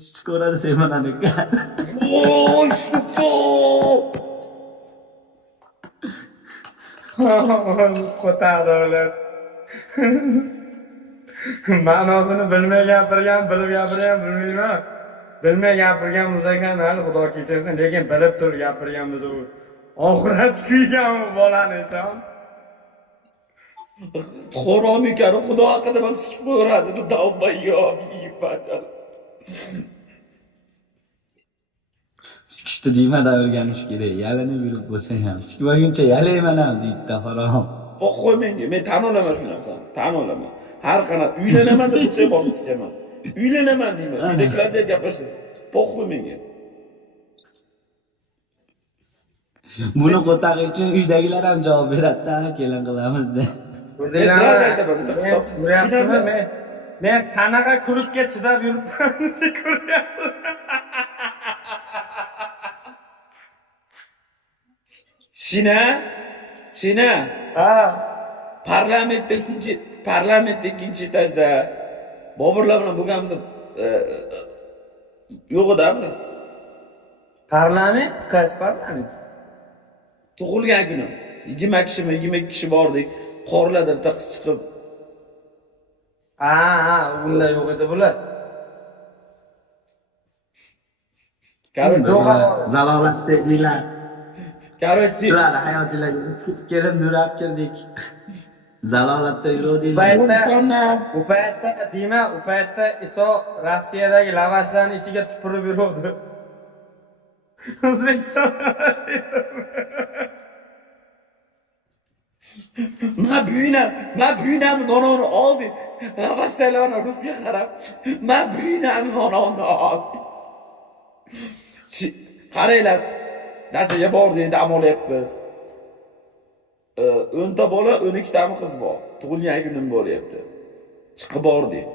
Scuola settimana che Voy, supo! Ko'tarilib. Ma'nosini bilmay gapirgan, bilib gapirgan bilmayman. Bilmay gapirgan bo'lsa ham hali xudo kechirsin, lekin bilib turib gapirganmiz u. Oxirat kuygan u bolani ishon. Xo'rom ekan, xudo haqida ham sikib qo'yardi, davba yo'q, yipachal. sikishni deyman o'rganish kerak. Yalinib yurib bo'lsa ham. Sikib olguncha yalayman ham deydi harom. Qo'y menga, men tan olaman shu narsani, tan olaman. Har qanday uylanaman deb bo'lsa ham olib sikaman. Uylanaman deyman, uydagilardek gapirsin. Qo'y menga. Buni qo'tag'i uchun uydagilar ham javob beradi-da, kelin qilamiz deb. Ko'ryapsizmi? Men qanaqa kurukka chidab yuribman, ko'ryapsiz. Shina. Ha. Parlamentda ikkinchi etajda Boburlar bilan bo'lganmiz. Yo'q edami? Parlament, qaysi parlament? Tug'ilgan kunim. 20 kishimi, 22 kishi bordik. Qorlarda bitta qiz chiqib. Ha, ular yo'q edi bular. Zalolatda uylar. Короче, Ular hayotinglarga chiqib kelib nurab kirdik. Zalolatda yurdik. U paytda deyman, u paytda Iso Rossiyadagi lavashlarning ichiga tupurib yuruvdi. O'zbekiston ma buyinam nononi oldi. Lavashdalarni Rusga qarab, ma buyinam nononi oldi. Qaranglar, dachaga bordik, dam olyapmiz. 10 ta bola, 12 tami qiz bor. Tug'ilgan kunim bo'lyapti. Chiqib bordik.